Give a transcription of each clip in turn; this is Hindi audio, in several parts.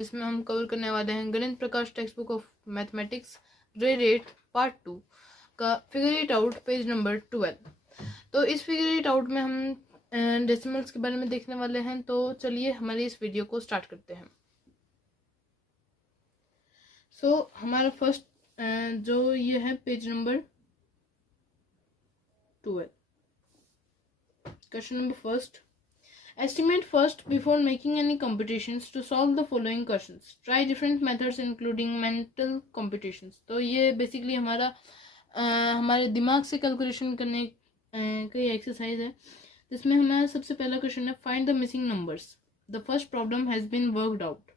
इसमें हम कवर करने वाले हैं Ganit Prakash textbook of mathematics grade 8 part 2 का figure it out page number 12। तो इस फिगर इट आउट में हम डेसिमल्स के बारे में देखने वाले हैं। तो चलिए हमारी इस वीडियो को स्टार्ट करते हैं। हमारा फर्स्ट जो ये है page number 12, question number first. Estimate first before making any computations to solve the following questions. Try different methods including mental computations. तो ये बेसिकली हमारे दिमाग से कैलकुलेशन करने की एक्सरसाइज है, जिसमें हमारा सबसे पहला क्वेश्चन है find the missing numbers. The first problem has been worked out.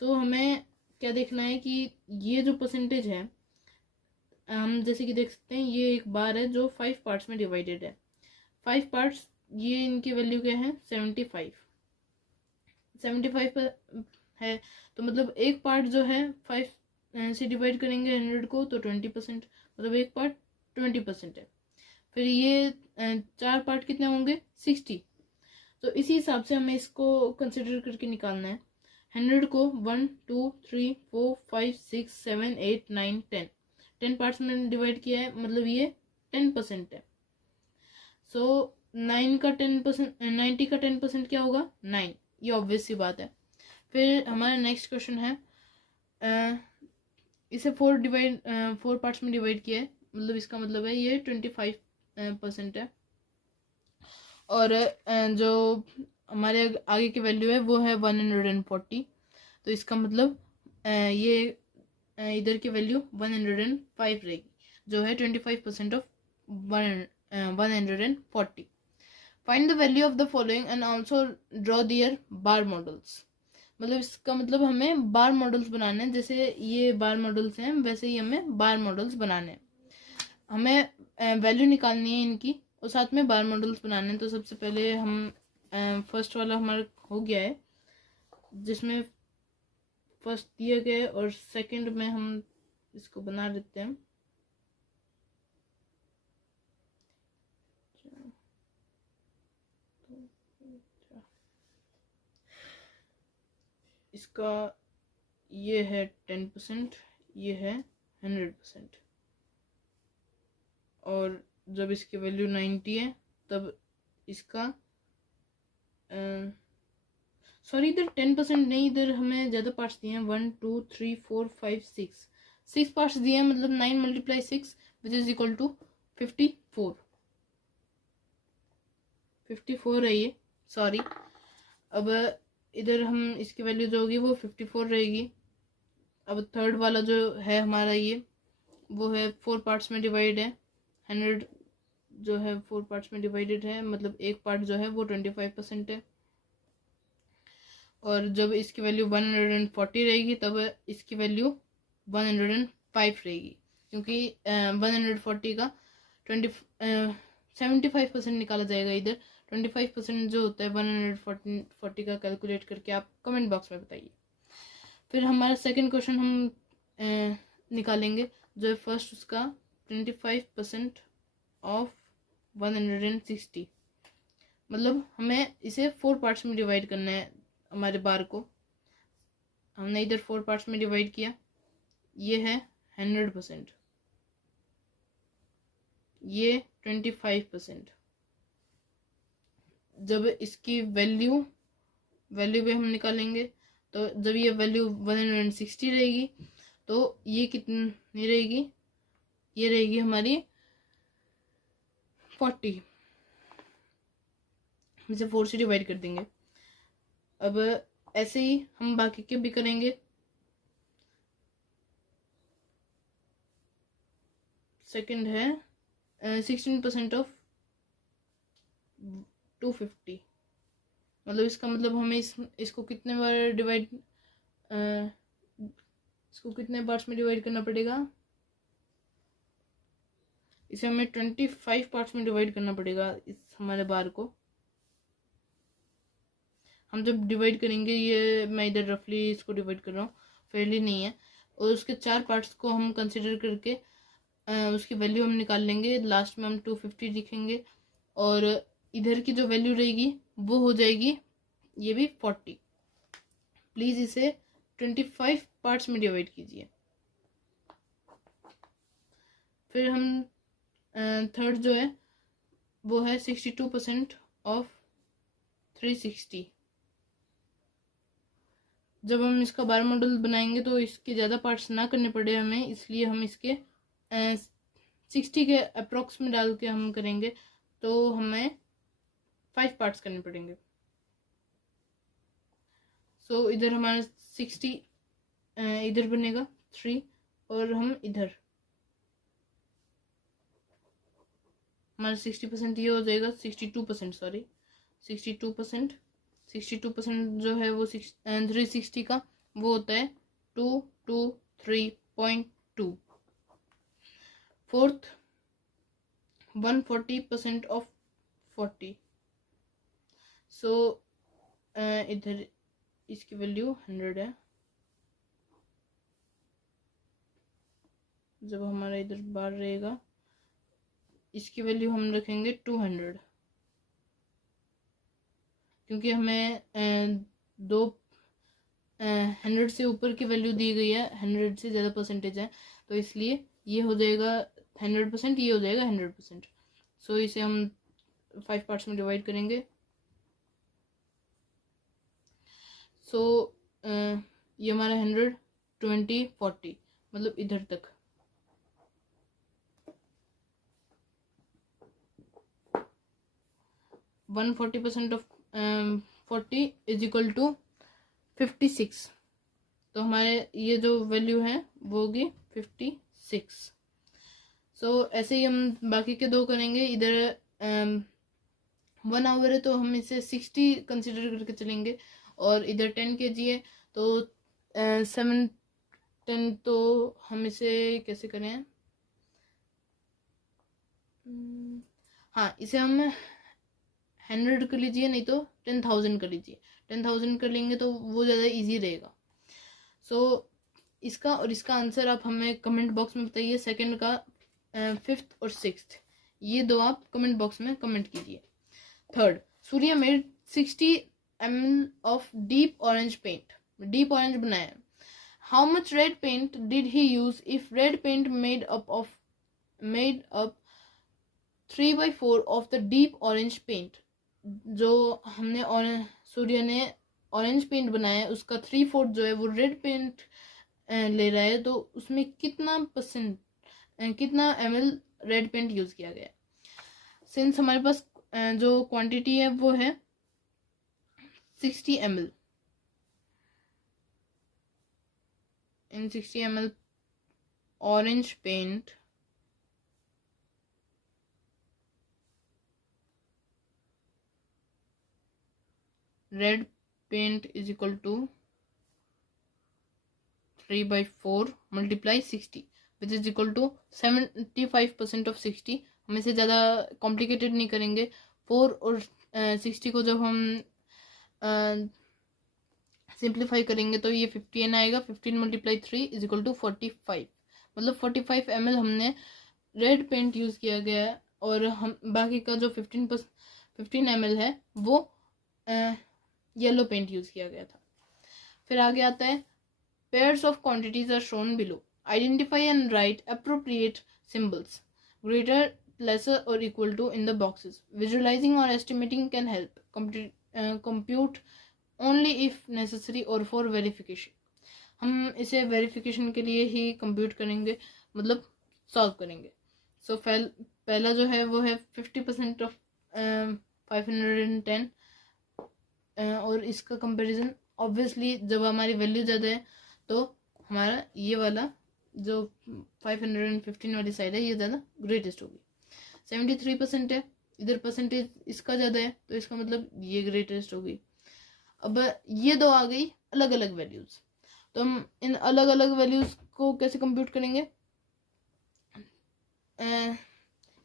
So हमें क्या देखना है कि ये जो परसेंटेज है, हम जैसे कि देख सकते हैं ये एक बार है जो 5 पार्ट्स में डिवाइडेड है। 5 पार्ट्स, ये इनकी वैल्यू क्या है 75 पर है। तो मतलब एक पार्ट जो है 5 से डिवाइड करेंगे 100 को तो 20%, मतलब एक पार्ट 20% है। फिर ये 4 पार्ट कितने होंगे 60। तो इसी हिसाब से हमें इसको कंसिडर करके निकालना है। 100 को 1 2 3 4 5 6 7 8 9 10 पार्ट्स में डिवाइड किया है, मतलब ये 10% है। सो 90 का 10% क्या होगा 9। ये ऑब्वियस सी बात है। फिर हमारा नेक्स्ट क्वेश्चन है, इसे 4 पार्ट्स में डिवाइड किया है, मतलब इसका मतलब है ये 25% है। और जो हमारे आगे की वैल्यू है वो है 140। तो इसका मतलब ये इधर की वैल्यू 105 रहेगी, जो है 25% of 140। Find the value of the following and also draw their bar models. मतलब इसका मतलब हमें बार मॉडल्स बनाने हैं, जैसे ये बार मॉडल्स हैं वैसे ही हमें बार मॉडल्स बनाने हैं। हमें वैल्यू निकालनी है इनकी और साथ में बार मॉडल्स बनाने हैं। तो सबसे पहले हम फर्स्ट वाला हमारा हो गया है, जिसमें फर्स्ट दिया गया है, और सेकंड में हम इसको बना देते हैं। इसका ये है 10%, ये है 100%। और जब इसकी वैल्यू 90 है तब इसका सॉरी इधर 10% नहीं, इधर हमें ज़्यादा पार्ट्स दिए हैं। 1 2 3 4 5 6 पार्ट्स दिए हैं, मतलब 9 × 6 विच इज इक्वल टू 54 है ये, सॉरी। अब इधर हम इसकी वैल्यू जो होगी वो 54 रहेगी। अब थर्ड वाला जो है हमारा ये वो है 4 पार्ट्स में डिवाइड है। 100 जो है 4 पार्ट्स में डिवाइडेड है, मतलब एक पार्ट जो है वो 25% है। और जब इसकी वैल्यू 140 रहेगी तब इसकी वैल्यू 105 रहेगी, क्योंकि 140 का 75% निकाला जाएगा। इधर 25% जो होता है 140 का कैलकुलेट करके आप कमेंट बॉक्स में बताइए। फिर हमारा सेकंड क्वेश्चन हम निकालेंगे, जो है फर्स्ट उसका 25% ऑफ 160। मतलब हमें इसे 4 पार्ट्स में डिवाइड करना है। हमारे बार को हमने इधर 4 पार्ट्स में डिवाइड किया, ये है 100%, ये 25%। जब इसकी वैल्यू भी हम निकालेंगे, तो जब ये वैल्यू 160 रहेगी तो ये कितनी रहेगी, ये रहेगी हमारी 40। इसे 4 से डिवाइड कर देंगे। अब ऐसे ही हम बाकी के भी करेंगे। सेकंड है 16% ऑफ 250। मतलब इसका मतलब हमें इसको कितने बार डिवाइड इसको कितने पार्ट्स में डिवाइड करना पड़ेगा, इसे हमें 25 पार्ट्स में डिवाइड करना पड़ेगा। इस हमारे बार को हम जब डिवाइड करेंगे, ये मैं इधर रफली इसको डिवाइड कर रहा हूँ, फेयरली नहीं है। और उसके 4 पार्ट्स को हम कंसिडर करके उसकी वैल्यू हम निकाल लेंगे। लास्ट में हम 250 लिखेंगे और इधर की जो वैल्यू रहेगी वो हो जाएगी ये भी 40। प्लीज़ इसे 25 पार्ट्स में डिवाइड कीजिए। फिर हम थर्ड जो है वो है 62% ऑफ 360। जब हम इसका बार मॉडल बनाएंगे तो इसके ज़्यादा पार्ट्स ना करने पड़े हमें, इसलिए हम इसके 60 के अप्रॉक्स में डाल के हम करेंगे तो हमें 5 पार्ट्स करने पड़ेंगे। सो इधर हमारा 60 इधर बनेगा 3 और हम इधर हमारा 60% ये हो जाएगा 62%, सॉरी 62%। 62% जो है वो 360 का वो होता है 223.2। Fourth 140% of 40। सो इधर इसकी वैल्यू 100 है। जब हमारा इधर बार रहेगा इसकी वैल्यू हम रखेंगे 200, क्योंकि हमें 100 से ऊपर की वैल्यू दी गई है, 100 से ज़्यादा परसेंटेज है, तो इसलिए ये हो जाएगा 100%, ये हो जाएगा 100%। सो इसे हम 5 पार्ट्स में डिवाइड करेंगे। सो ये हमारा 100 20 40 मतलब इधर तक। One 40% of 40 is equal to 56। तो हमारे ये जो वैल्यू है वो होगी 56। सो ऐसे ही हम बाकी के दो करेंगे। इधर 1 आवर है तो हम इसे 60 कंसिडर करके चलेंगे, और इधर 10 kg है तो 7 10, तो हम इसे कैसे करें, हाँ इसे हम 100 कर लीजिए, नहीं तो 10,000 कर लीजिए। 10,000 कर लेंगे तो वो ज़्यादा इजी रहेगा। सो इसका और इसका आंसर आप हमें कमेंट बॉक्स में बताइए। सेकंड का 5th और 6th ये दो आप कमेंट बॉक्स में कमेंट कीजिए। Third, Surya made 60 ml of deep orange paint. Deep orange बनाया। How much red paint did he use if red paint made up 3/4 of the deep orange paint. जो हमने सूर्य ने ऑरेंज पेंट बनाया है उसका 3/4 जो है वो रेड पेंट ले रहा है, तो उसमें कितना ml रेड पेंट यूज किया गया। सिंस हमारे पास जो क्वांटिटी है वो है 60 ml। In 60 ml orange paint red paint is equal to 3/4 multiply 60 which is equal to 75% of 60। हम इसे ज़्यादा कॉम्प्लिकेटेड नहीं करेंगे। 4 और 60 को जब हम सिंप्लीफाई करेंगे तो ये 15 आएगा। 15 मल्टीप्लाई 3 इज इक्वल टू 45, मतलब 45 ml हमने रेड पेंट यूज़ किया गया है, और हम बाकी का जो 15 ml है वो येलो पेंट यूज़ किया गया था। फिर आगे आता है pairs of quantities are shown below. Identify and write appropriate symbols, greater, lesser or equal to in the boxes. Visualizing or estimating can help. Compute only if necessary or for verification. हम इसे वेरिफिकेशन के लिए ही कंप्यूट करेंगे, मतलब सॉल्व करेंगे। सो पहला जो है वो है 50% ऑफ 510, और इसका कंपैरिजन ऑब्वियसली जब हमारी वैल्यू ज़्यादा है तो हमारा ये वाला जो 515 वाली साइड है ये ज़्यादा ग्रेटेस्ट होगी। 73% है, इधर परसेंटेज इसका ज़्यादा है तो इसका मतलब ये ग्रेटेस्ट होगी। अब ये दो आ गई अलग अलग वैल्यूज़, तो हम इन अलग अलग वैल्यूज़ को कैसे कंप्यूट करेंगे।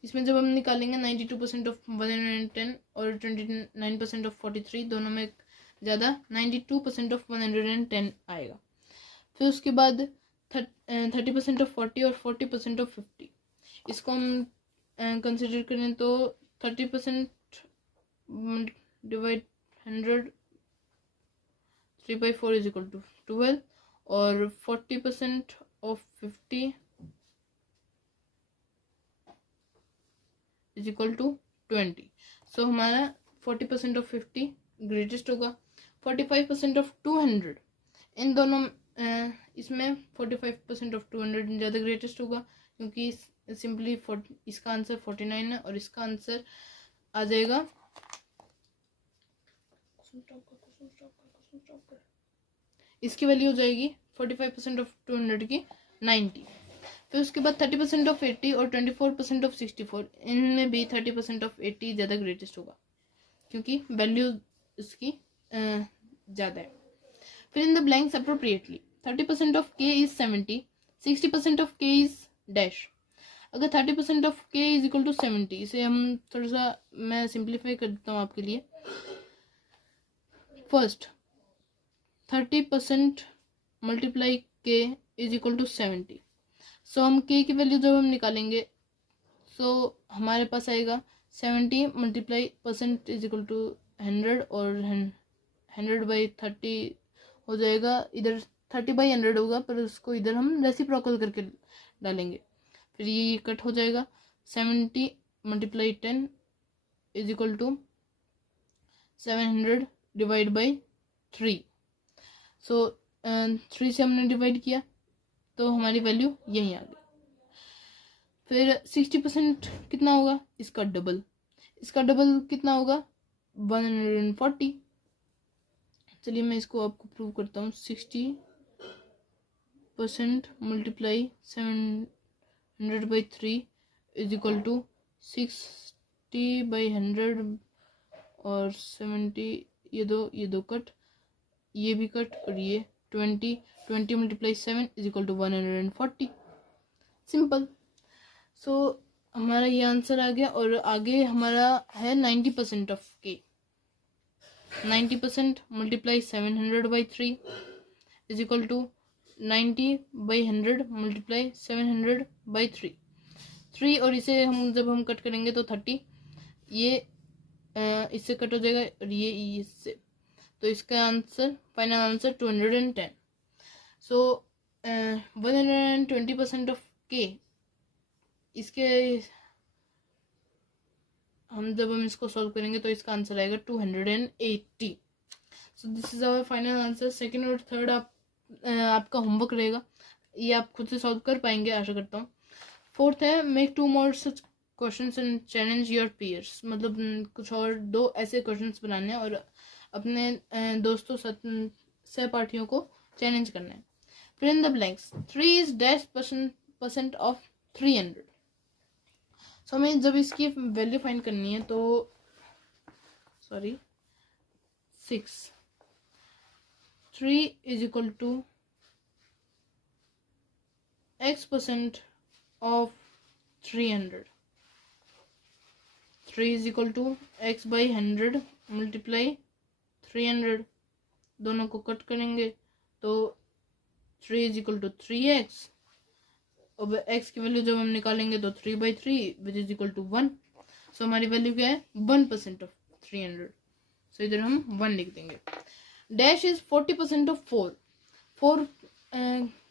इसमें जब हम निकालेंगे 92% ऑफ 110 और 29% ऑफ 43, दोनों में ज़्यादा 92% ऑफ 110 आएगा। फिर उसके बाद 30% ऑफ 40 और 40% ऑफ 50। इसको हम कंसिडर करें तो 30% डिवाइड 100 3/4 इज इक्वल टू 12, और 40% ऑफ 50 इज इक्वल टू 20। सो हमारा 40% ऑफ 50 ग्रेटेस्ट होगा, 45% ऑफ 200 इन दोनों इसमें 45% ऑफ 200 ज़्यादा ग्रेटेस्ट होगा, क्योंकि सिंपली इसका आंसर 49 है और इसका आंसर आ जाएगा, इसकी वैल्यू हो जाएगी 45% ऑफ 200 की 90। फिर उसके बाद 30% ऑफ 80 और 24% ऑफ 64, इनमें भी 30% ऑफ 80 ज़्यादा ग्रेटेस्ट होगा, क्योंकि वैल्यू इसकी ज़्यादा है। Fill in the blanks appropriately 30% of k is 70, 60% of k is dash. अगर 30% of k is equal to 70, इसे हम थोड़ा सा मैं सिंप्लीफाई कर देता हूँ आपके लिए। First 30% multiply k is equal to 70। So हम k की वैल्यू जब हम निकालेंगे सो हमारे पास आएगा 70 multiply percent is equal to 100 और 100 बाई 30 हो जाएगा, इधर 30 बाई 100 होगा, पर उसको इधर हम रेसिप्रोकल करके डालेंगे, फिर ये कट हो जाएगा। 70 multiply 10 is equal to 700 divide by 3। So 3 से हमने डिवाइड किया तो हमारी वैल्यू यहीं आ गई। फिर 60% कितना होगा, इसका डबल, इसका डबल कितना होगा 140। चलिए मैं इसको आपको प्रूव करता हूँ। 60% multiply 700 by 3 is equal to 60 by 100 और 70, ये दो कट, ये भी कट, और ये 20 multiply 7 is equal to 140। Simple. So हमारा ये आंसर आ गया। और आगे हमारा है 90% of k। 90% multiply 700 by 3 is equal to 90 by 100 multiply 700 by 3 और इसे हम जब हम कट करेंगे तो 30, ये इससे कट हो जाएगा और ये इससे, तो इसका answer final answer 210। So 120% of k, इसके जब हम इसको सॉल्व करेंगे तो इसका आंसर आएगा 280। So this is our final answer. Second और थर्ड आपका होमवर्क रहेगा, ये आप खुद से सॉल्व कर पाएंगे आशा करता हूँ। फोर्थ है make 2 more such questions and challenge your peers, मतलब कुछ और 2 ऐसे क्वेश्चंस बनाने हैं और अपने दोस्तों सहपाठियों को चैलेंज करना है। फिर इन द ब्लैंक्स 3 इज डैश परसेंट ऑफ 300। सो हमें जब इसकी वैल्यू फाइंड करनी है तो 3 is equal to x% of 300। 3 is equal to x by 100 multiply 300, दोनों को कट करेंगे तो 3 इज इक्वल टू 3x। अब x की वैल्यू जब हम निकालेंगे तो 3 by 3 which is equal to 1। So हमारी वैल्यू क्या है 1% ऑफ 300। सो इधर हम 1 लिख देंगे। डैश इज 40% ऑफ 4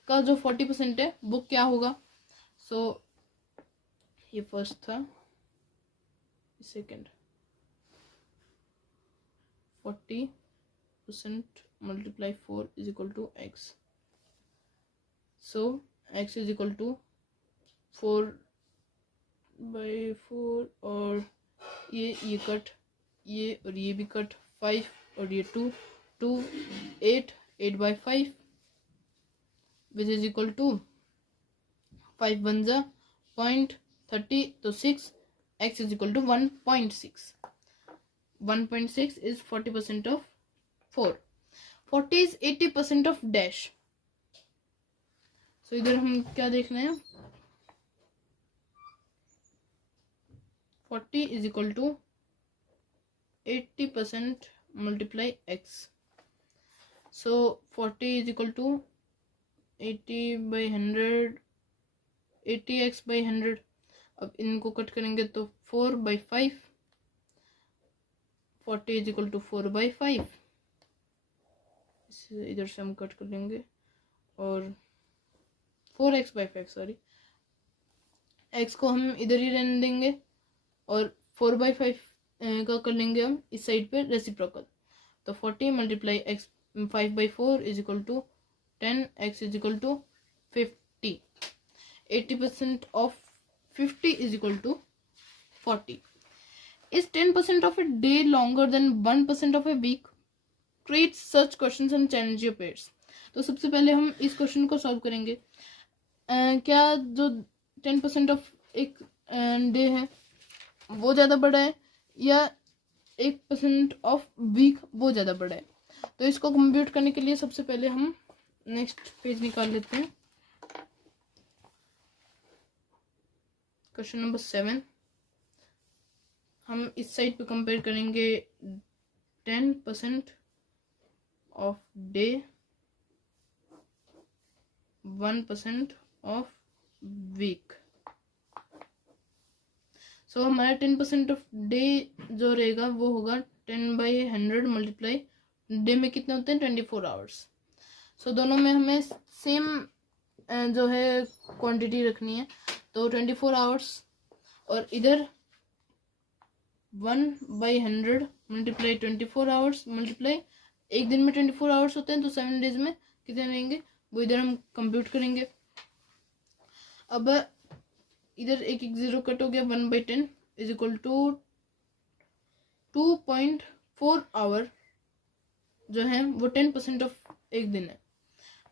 का जो 40% है वो क्या होगा। सो ये फर्स्ट था, second 40% multiply 4 is equal to x। So x is equal to 4 by 4 और ये कट, ये और ये भी कट, 5 और ये 2 8 by 5 which is equal to 5 1 जा 0.30 तो 6, x is equal to 1.6। 1.6 is 40% of 4। 40 is 80% of dash. So इधर हम क्या देख रहे हैं 40 is equal to 80% multiply x। सो 40 is equal to 80 by 100, 80x by 100। अब इनको कट करेंगे तो 4 by 5, 40 is equal to 4 by 5। इधर से हम कट कर लेंगे और 4x/5 सॉरी, x को हम इधर ही रहने देंगे और 4/5 का कर लेंगे हम इस साइड पे रेसिप्रोकल। तो 40 multiply x 5/4 is equal to 10, x is equal to 50। 80% of 50 is equal to 40। Is 10% of a day longer than 1% of a week? Create such questions and challenge your peers. तो सबसे पहले हम इस क्वेश्चन को सॉल्व करेंगे। क्या जो 10% ऑफ एक डे है वो ज़्यादा बड़ा है या 1% ऑफ वीक वो ज़्यादा बड़ा है? तो इसको कंप्यूट करने के लिए सबसे पहले हम नेक्स्ट पेज निकाल लेते हैं। क्वेश्चन नंबर 7 हम इस साइड पे कंपेयर करेंगे 10% of day 1% of week. So हमारा 10% ऑफ डे जो रहेगा वो होगा 10/100 मल्टीप्लाई, डे में कितने होते हैं 24 आवर्स। सो दोनों में हमें सेम जो है क्वांटिटी रखनी है, तो 24 आवर्स और इधर 1/100 मल्टीप्लाई 24 आवर्स मल्टीप्लाई, एक दिन में 24 आवर्स होते हैं तो 7 डेज में कितने रहेंगे वो इधर हम कंप्यूट करेंगे। अब इधर एक जीरो कट हो गया, 1/10 इज इक्वल टू 2.4 आवर जो है वो 10% ऑफ एक दिन है।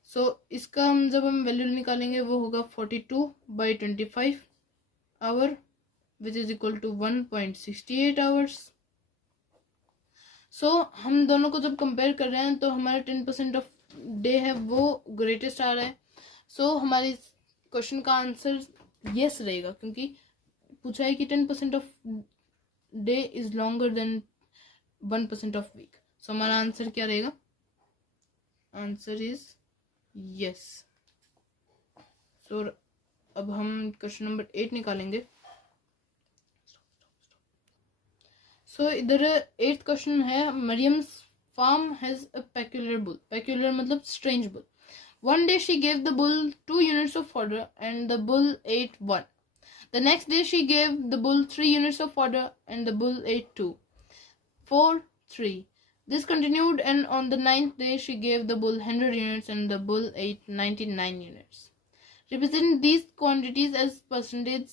सो इसका हम जब हम वैल्यू निकालेंगे वो होगा 42/25 hour which is equal to 1.68 hours. So हम दोनों को जब कंपेयर कर रहे हैं तो हमारा 10% ऑफ डे है वो ग्रेटेस्ट आ रहा है। सो हमारे क्वेश्चन का आंसर यस रहेगा, क्योंकि पूछा है कि 10% of day is longer than 1% of week. So हमारा आंसर क्या रहेगा? Answer is yes. सो अब हम क्वेश्चन नंबर 8 निकालेंगे। सो इधर 8th क्वेश्चन है, Mariam's farm has a peculiar bull. Peculiar मतलब strange bull. One day she gave the bull 2 units of fodder and the bull ate 1. The next day she gave the bull 3 units of fodder and the bull ate 2. 4, 3. This continued, and on the 9th day she gave the bull 100 units and the bull ate 99 units. Represent these quantities as percentage,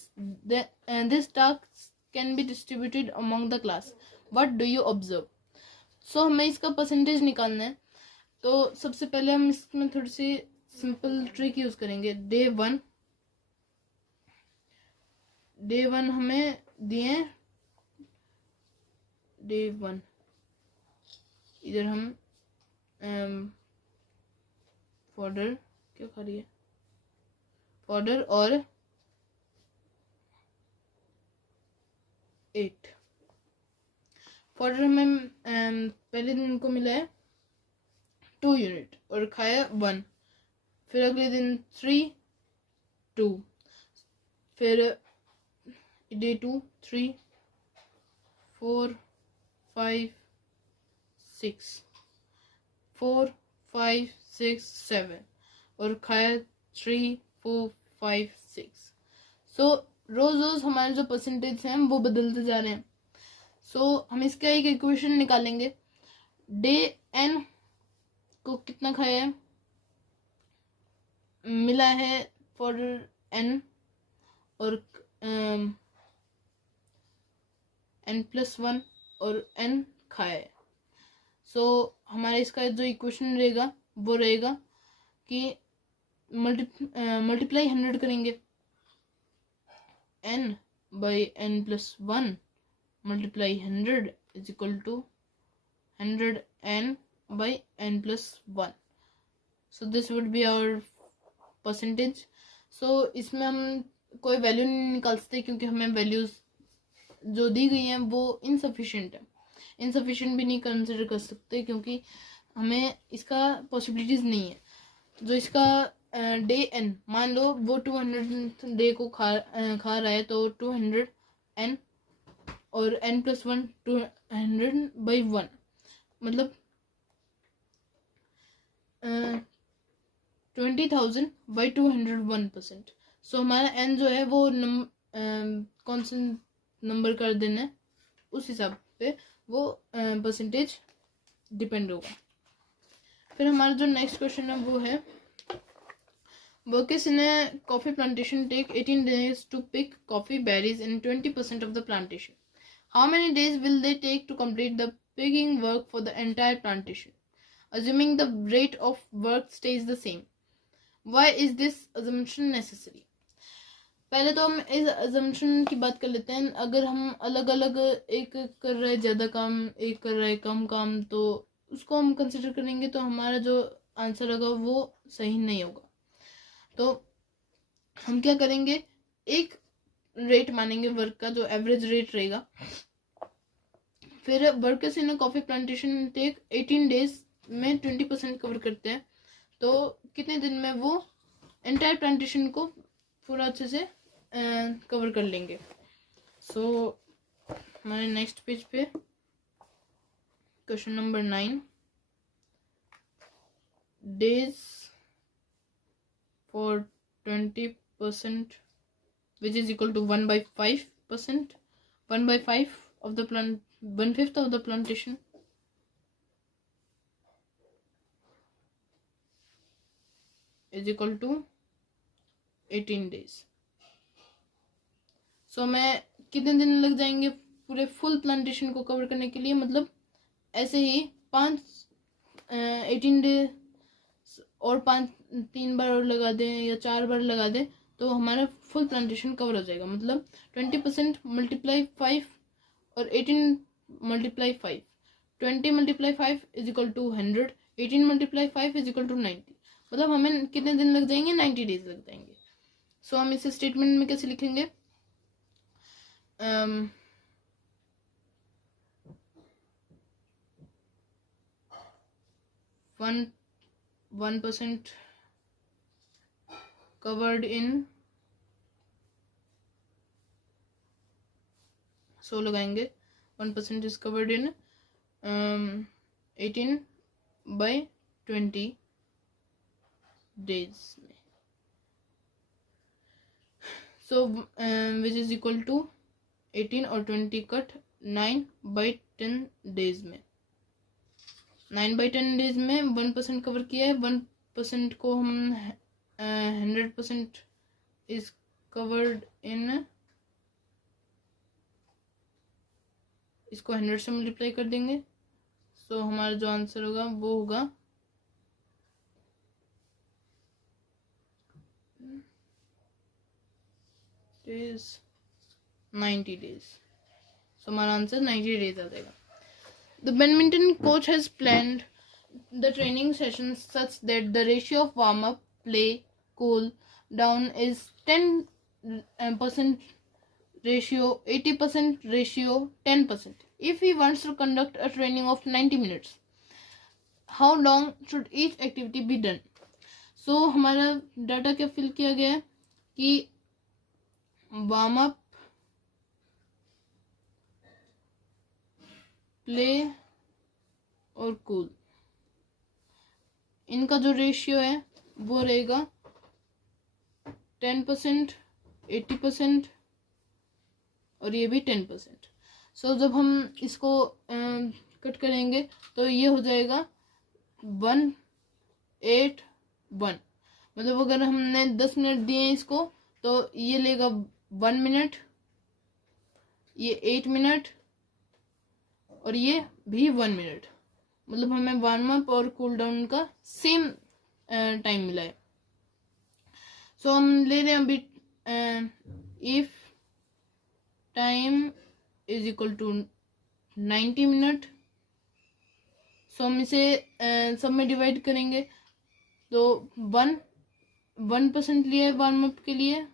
and this task can be distributed among the class. What do you observe? So हमें इसका परसेंटेज निकालना है। तो सबसे पहले हम इसमें थोड़ी सी सिंपल ट्रिक यूज करेंगे। डे वन हमें दिए, डे 1 इधर हम फॉडर क्या खा रही है, फॉडर और 8 फॉडर हमें पहले दिन को मिला है 2 यूनिट और खाया 1, फिर अगले दिन 3, 2, फिर डे 2 3, 4, 5, 6, 4, 5, 6, 7 और खाया 3, 4, 5, 6। सो रोज रोज हमारे जो परसेंटेज हैं वो बदलते जा रहे हैं। सो हम इसका एक इक्वेशन निकालेंगे। डे n को कितना खाया है, मिला है फॉर n और n+1 और n खाया है। सो हमारा इसका जो इक्वेशन रहेगा वो रहेगा कि मल्टीप्लाई 100 करेंगे, n/n+1 multiply 100 is equal to 100n/n+1। So this would be our percentage. So इसमें हम कोई वैल्यू नहीं निकाल सकते क्योंकि हमें वैल्यूज जो दी गई हैं वो इनसफिशिएंट है। इनसफिशिएंट भी नहीं कंसिडर कर सकते क्योंकि हमें इसका पॉसिबिलिटीज नहीं है। जो इसका डे n मान लो वो 200 डे को खा रहा है, तो 200n और n+1 200/1 मतलब 20,000 by 201%. सो हमारा n जो है वो कौन सा नंबर कर देना है, उस हिसाब पे वो परसेंटेज डिपेंड होगा. फिर हमारा जो नेक्स्ट क्वेश्चन है वो है, workers in a coffee plantation take 18 days to pick coffee berries in 20% of the plantation. How many days will they take to complete the picking work for the entire plantation, assuming the rate of work stays the same? Why is this assumption necessary? पहले तो हम इस assumption की बात कर लेते हैं. अगर हम अलग अलग एक कर रहे ज़्यादा काम, एक कर रहे कम काम, तो उसको हम कंसिडर करेंगे तो हमारा जो आंसर होगा वो सही नहीं होगा. तो हम क्या करेंगे, एक रेट मानेंगे वर्क का जो एवरेज रेट रहेगा. फिर workers in coffee plantation take 18 days में 20% कवर करते हैं. तो कितने दिन में वो एंटायर प्लांटेशन को पूरा अच्छे से कवर कर लेंगे. सो हमारे नेक्स्ट पेज पे question number 9, days for 20%, which is equal to 1/5%, 1/5 of the plant, 1/5 of the plantation, is equal to 18 days. So मैं कितने दिन लग जाएंगे पूरे फुल प्लांटेशन को कवर करने के लिए, मतलब ऐसे ही 18 डे और 3 बार और लगा दें या 4 बार लगा दें तो हमारा फुल प्लांटेशन कवर हो जाएगा. मतलब 20% मल्टीप्लाई 5 और 18 multiply 5, 20 multiply 5 is equal to 100, 18 multiply 5 is equal to 90. मतलब हमें कितने दिन लग जाएंगे, 90 डेज लग जाएंगे. सो हम इसे स्टेटमेंट में कैसे लिखेंगे, 1% covered in, सो लगाएंगे 1% is covered in 18/20 days में. सो which is equal to 18 और 20 कट 9/10 days में. 9/10 डेज में 1% कवर किया है. 1% को हम 100% इज कवर्ड इन, इसको 100 से मल्टीप्लाई कर देंगे. सो हमारा जो आंसर होगा वो होगा 90 डेज. सो हमारा आंसर 90 डेज आ जाएगा. The badminton coach has planned the training sessions such that the ratio of warm-up, play, cool down is 10% ratio, 80% ratio, 10%. If he wants to conduct a training of 90 minutes, how long should each activity be done? So हमारा डाटा क्या फिल किया गया है कि वार्म-अप, प्ले और कूल, इनका जो रेशियो है वो रहेगा 10%, 80% और ये भी 10%. सो जब हम इसको कट करेंगे तो ये हो जाएगा 1/8. मतलब अगर हमने 10 मिनट दिए इसको तो ये लेगा 1 मिनट, ये 8 मिनट और ये भी 1 मिनट. मतलब हमें वार्म अप और कूल डाउन का सेम टाइम मिला है. सो हम ले रहे हैं अभी if time is equal to 90 minute. So हम इसे सब में डिवाइड करेंगे तो 1% लिया है वार्म अप के लिए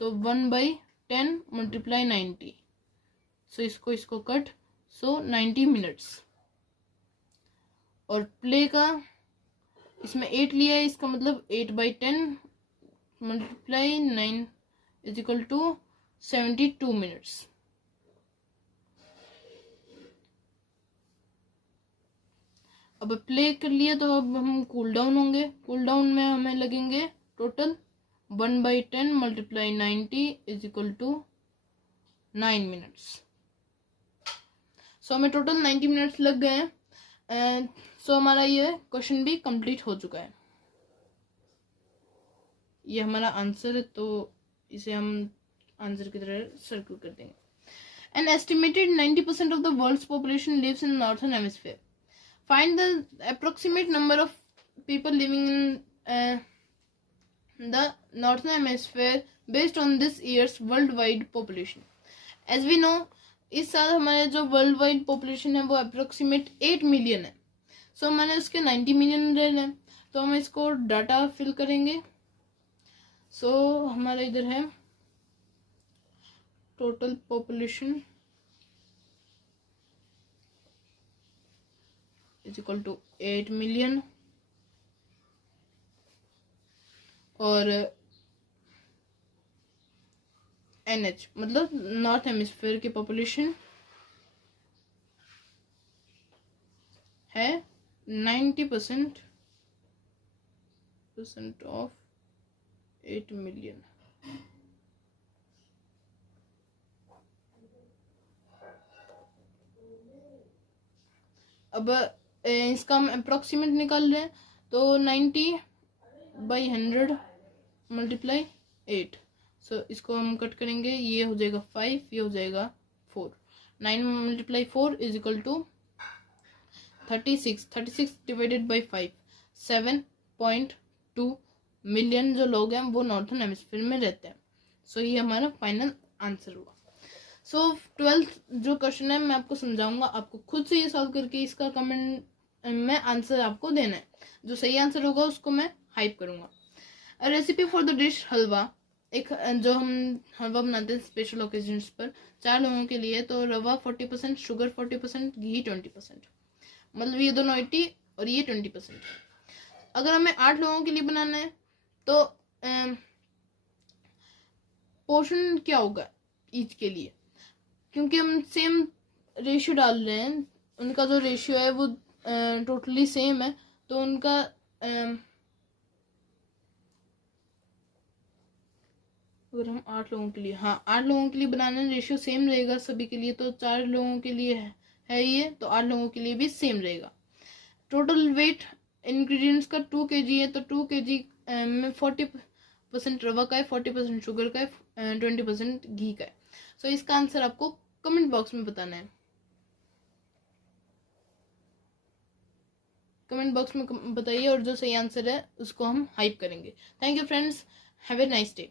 तो 1/10 मल्टीप्लाई 90. सो इसको कट, सो 90 मिनट्स. और प्ले का इसमें 8 लिया है, इसका मतलब 8/10 multiply 9 is equal to 72 minutes. अब प्ले कर लिया तो अब हम कूल डाउन होंगे। कूल डाउन में हमें लगेंगे total 1/10 multiply 90 is equal to 9 minutes. So हमें टोटल 90 मिनट्स लग गए हैं। सो हमारा ये क्वेश्चन भी कंप्लीट हो चुका है। ये हमारा आंसर है, तो इसे हम आंसर की तरह सर्कल कर देंगे। An estimated 90% of the world's population lives in northern hemisphere. Find the approximate number of people living in the northern hemisphere based on this year's worldwide population. As we know, इस साल हमारे जो वर्ल्ड वाइड पॉपुलेशन है वो अप्रोक्सीमेट 8 मिलियन है। सो मैंने उसके 90 मिलियन रहना है, तो हम इसको डाटा फिल करेंगे। सो हमारा इधर है total population is equal to 8 million और NH मतलब नॉर्थ हेमिस्फीयर की पॉपुलेशन है 90% ऑफ 8 मिलियन। अब इसका हम अप्रोक्सीमेट निकाल रहे हैं, तो 90/100 मल्टीप्लाई 8। सो इसको हम कट करेंगे, ये हो जाएगा 5, ये हो जाएगा 4। 9 multiply 4 is equal to 36। 36 divided by 5 7.2 million जो लोग हैं वो नॉर्थन हेमिस्फीयर में रहते हैं। सो ये हमारा फाइनल आंसर हुआ। सो 12th जो क्वेश्चन है मैं आपको समझाऊंगा, आपको खुद से ये सॉल्व करके इसका कमेंट में आंसर आपको देना है। जो सही आंसर होगा उसको मैं हाइप करूंगा। रेसिपी फॉर द डिश हलवा, एक जो हम हलवा बनाते हैं स्पेशल ओकेजन्स पर 4 लोगों के लिए, तो रवा 40%, शुगर 40%, घी 20%, मतलब ये दोनों 80 और ये 20%। अगर हमें 8 लोगों के लिए बनाना है तो पोर्शन क्या होगा ईच के लिए, क्योंकि हम सेम रेशियो डाल रहे हैं, उनका जो रेशियो है वो टोटली सेम है, तो उनका अगर हम 8 लोगों के लिए 8 लोगों के लिए बनाना रेशियो सेम रहेगा सभी के लिए, तो 4 लोगों के लिए है ये, तो 8 लोगों के लिए भी सेम रहेगा। टोटल वेट इंग्रेडिएंट्स का 2 kg है, तो 2 kg में 40% रवा का है, 40% शुगर का है, 20% घी का है। सो इसका आंसर आपको कमेंट बॉक्स में बताना है। कमेंट बॉक्स में बताइए और जो सही आंसर है उसको हम हाइप करेंगे। Thank you friends, have a nice day.